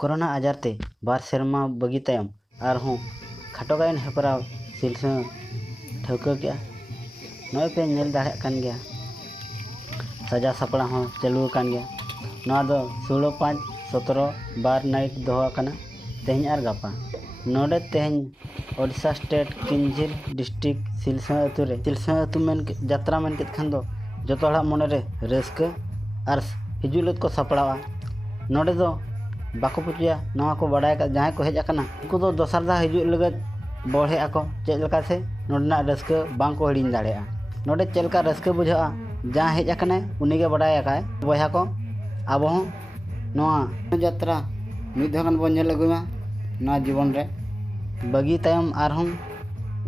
Corona आजारते बार सेरमा बगी तायम आरहों खाटो गायन हेपराव सिलसिला ठौका गया नय पे नेल दाड़े कान गया सजा सपड़ा हों चालू कान गया नवा दो 16/5/17 बार नाइट दोहा कना तेहन आर गापा नोडे तेहन ओडिशा स्टेट किंजिर डिस्ट्रिक्ट सिलसिला अतु मेन यात्रा मेन केत खान दो जतो हड़ा मोने रे रस्क आर हिजुलत को सपड़ावा नोडे दो बाको पुचिया नवा को बड़ाय का जहां को हेज आकना उनको तो दोसर दा हिजु लगत बढ़े आको चेक लका से नोडना रस्क बांग को हड़िन दाड़ेआ नोडे चेलका रस्क बुझा जहां हेज आकने उनी के बड़ाय आकाय बया को आबो नवा यात्रा मिधगन बन नेल लगुमा ना जीवन रे बगी तायम आरहम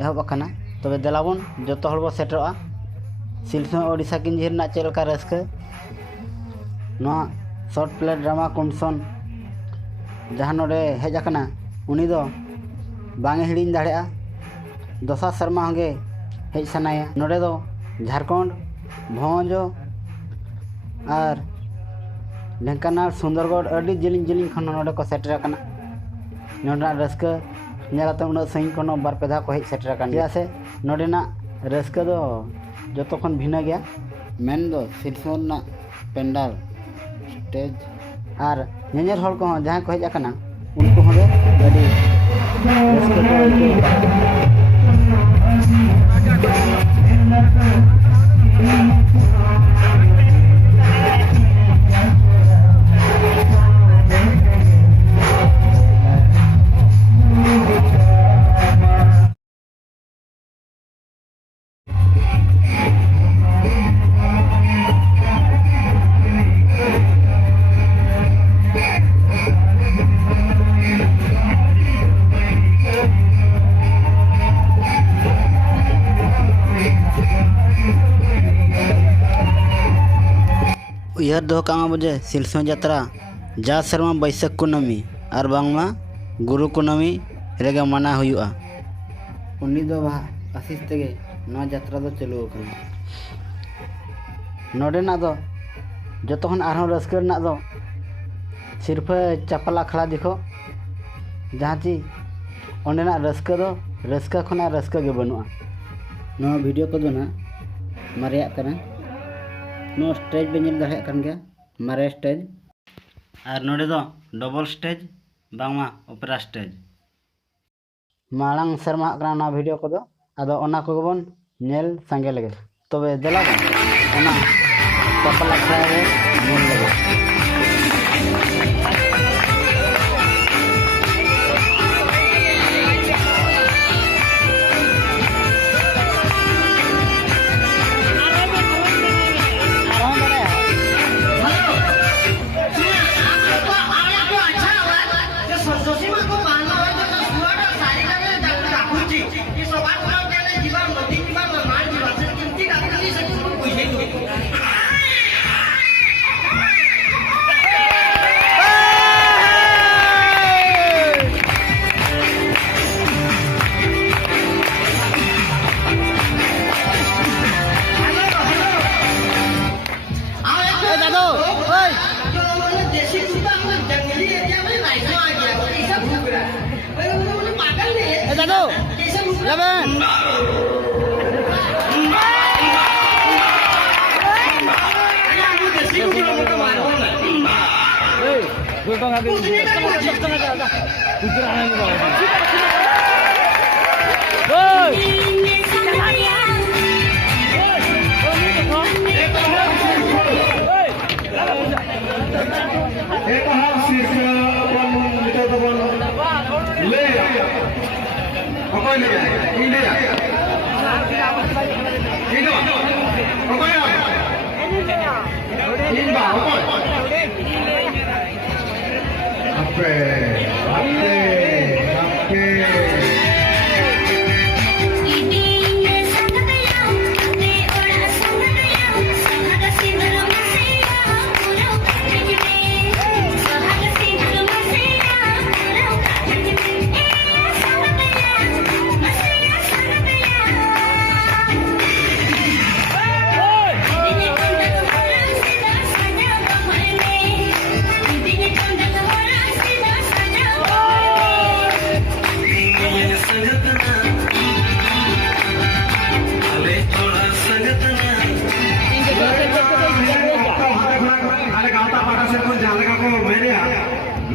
एहब आकना तबे देलाबन जतो हड़ बो सेटरोआ सिलसिला ओडिशा किंजिर ना चेलका रस्क नवा शॉर्ट प्ले ड्रामा कॉम्पिटिशन जहाँ नोडे हेज आकना उनी दो बांगे हिड़िन दाड़ेआ दोसा शर्मा होंगे हेज सनाया नोडे दो झारखंड भोंजो और ढेंकानाल सुंदरगढ़ अड़ी जिलिंग जिलिंग खन नोडे को सेटर आकना नोडना रस्क नेलाते उना सही कोनो बार पेधा को हेज सेटर आकन या से नोडेना रस्क दो जतो खन भिना गया मेन दो सिलसिला पेंडाल स्टेज और नेनेर हड़ को जहाँ को हेज आकना उनको होंगे अड़ी उयहर दो का बजे सिलसिला यात्रा जा शर्मा बैसाख कुनामी और बांगमा गुरु कुनामी रेगे मना हुआ उन्नी दो आशीष तेगे नवा यात्रा दो चालू करना नोडे ना दो जतो खन आरहों रस्कर ना दो सिर्फ चपला खड़ा दिखो जहाँ ची ओंडेना रस्क दो रस्का खना रस्का गे बनुआ नवा वीडियो को दो ना मारिया करना नो स्टेज पे नेल दाड़े कान गया मारे स्टेज और नोडे दो डबल स्टेज बांगमा ओपेरा स्टेज मालांग शर्मा कना ना वीडियो को दो आदो ओना को बन नेल संगे लगे तबे देला ओना चपला खड़ा रे नेल लगे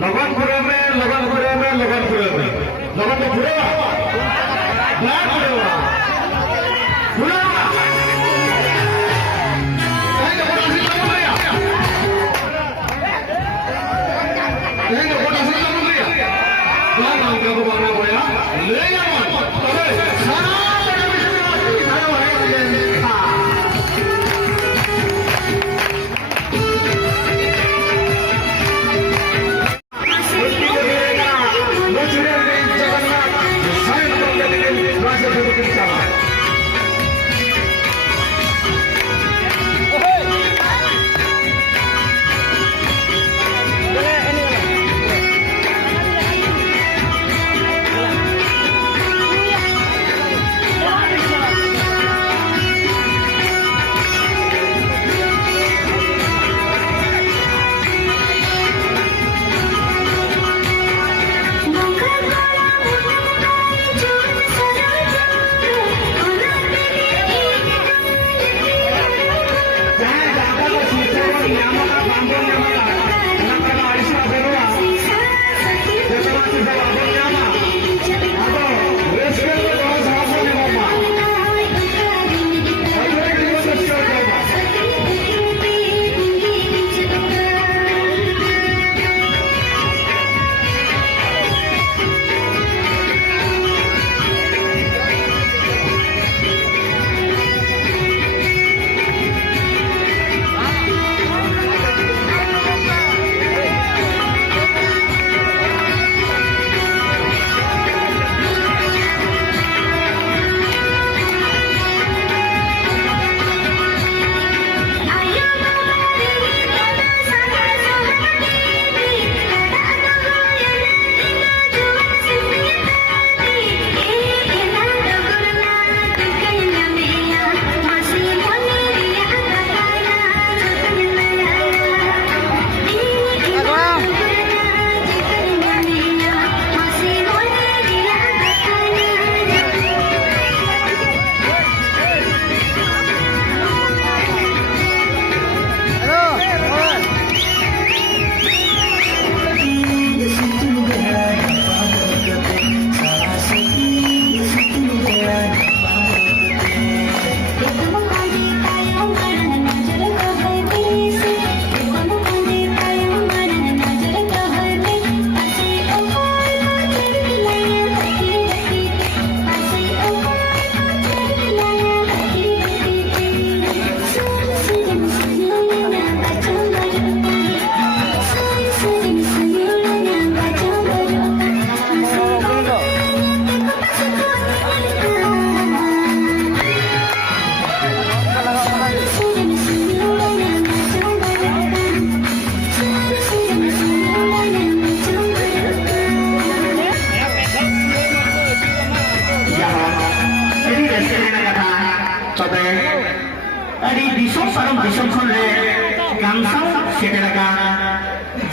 लगन पूरे में लगन पूरे में लगन पूरे में लगन तो पूरे ब्लैक पूरे पूरे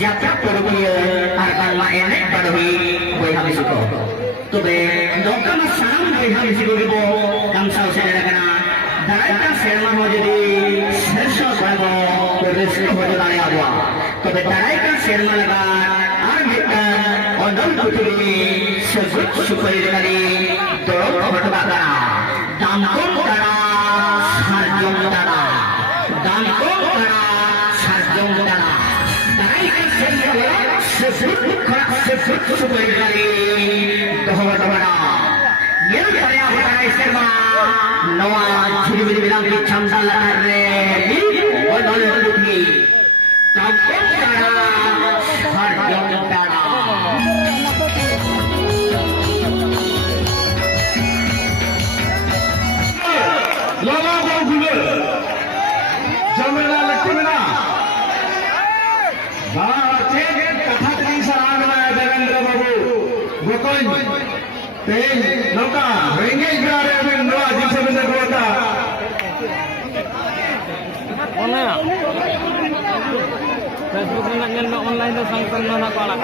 Jatah perbuatan akan lainnya pada hari itu. Tube dokter sam hari itu ibu kamsal saya kena. Dalam selama mau jadi sesuatu baru beresiko pada hari awal. Tube dalam selama lega kita ondol putri sebut supaya dari dorong bertebakar. Dampung cara sarjong cara. Dampung cara sarjong cara. Sebut supaya dari doa-doa yang saya berkata serba Noah ciri-ciri bilang di camdan lare odol putih tampil cara harjong cara lama bau gula jamela lakimena नौका रहेंगे Facebook online online tu sang sang mana kau nak